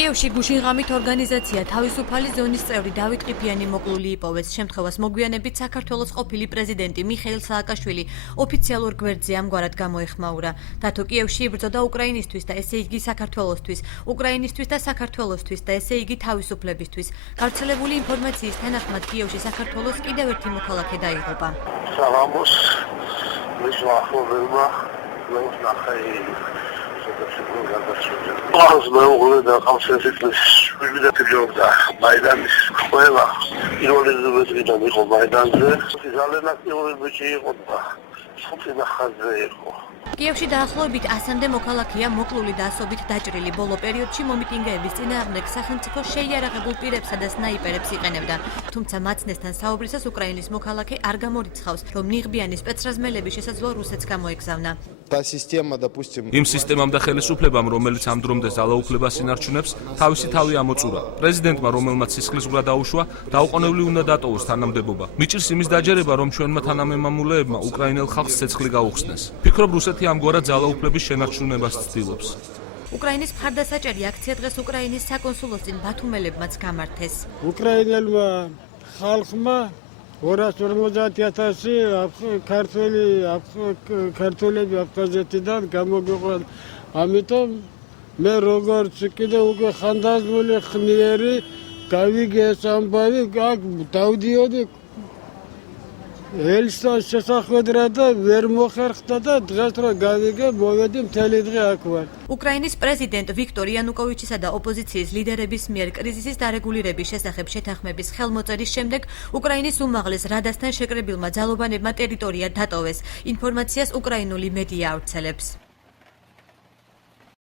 კიევში გუშინღამით ორგანიზაცია თავისუფალი ზონის წევრი დავით ყიფიანი მოკლული იპოვეს. შემთხვევას მოგვიანებით საქართველოს ყოფილი პრეზიდენტი მიხეილ სააკაშვილი ოფიციალურ გვერდზე ამგვარად გამოეხმაურა. დათო კიევში იბრძოდა უკრაინისთვის და ესე იგი საქართველოსთვის, უკრაინისთვის და საქართველოსთვის და ესე იგი თავისუფლებისთვის. გავრცელებული ინფორმაციის თანახმად კიევში საქართველოს კიდევ ერთი მოქალაქე დაიღუპა. სალამოს მისვახოველმა Аз მეუღლე და ხალხის მილიტარიობდა მაიდანის ყველა პირველი იყო მაიდანზე. ძალიან აქტიური ბიჭი იყო და სულ ნახაზე იყო. კიევში დაახლოებით 100-მდე მოქალაქეა მოკლული და ასობით დაჭრილი. ბოლო პერიოდში მომიტინგეების წინააღმდეგ სახელმწიფო შეიარაღებულ პირებსა და სნაიპერებს იყენებდა. თუმცა მაცნესთან საუბრისას უკრაინის მოქალაქე არ გამორიცხავს, რომ ნიღბიანი სპეცრაზმელების შესაძლოა რუსეთს გამოეგზავნა. იმ სისტემამ და ხელისუფლებამ, რომელიც ამ დრომდე ძალაუფლებას ინარჩუნებს, თავისი თავი ამოწურა. პრეზიდენტმა, რომელმაც სისხლისღვრა დაუშვა, დაუყოვნებლივ უნდა დატოვოს თანამდებობა. მიჭირს იმის დაჯერება, რომ ჩვენმა თანამემამულეებმა უკრაინელ ხალხს ცეცხლი გაუხსნეს. ფიქრობ, რუსეთი ამგვარად ძალაუფლების შენარჩუნებას ცდილობს. უკრაინის მხარდასაჭერი აქცია დღეს უკრაინის საკონსულოს წინ ბათუმელებმაც გამართეს. უკრაინელმა ხალხმა 250,000 ქართველები აფხაზეთიდან გამოგიყვნენ. ამიტომ მე როგორც კიდევ უკვე ხანდაზმული ხმიერი გავიგე ეს ამბავი, აქ დავდიოდი ელსთან შესახვედრად და ვერ მოხერხდა და დღეს რო გავიგე მოვედი მთელი დღე აქ ვარ. უკრაინის პრეზიდენტ ვიქტორ იანუკოვიჩისა და ოპოზიციის ლიდერების მიერ კრიზისის დარეგულირების შესახებ შეთანხმების ხელმოწერის შემდეგ უკრაინის უმაღლეს რადასთან შეკრებილმა ძალობანებმა ტერიტორია დატოვეს. ინფორმაციას უკრაინული მედია ავრცელებს.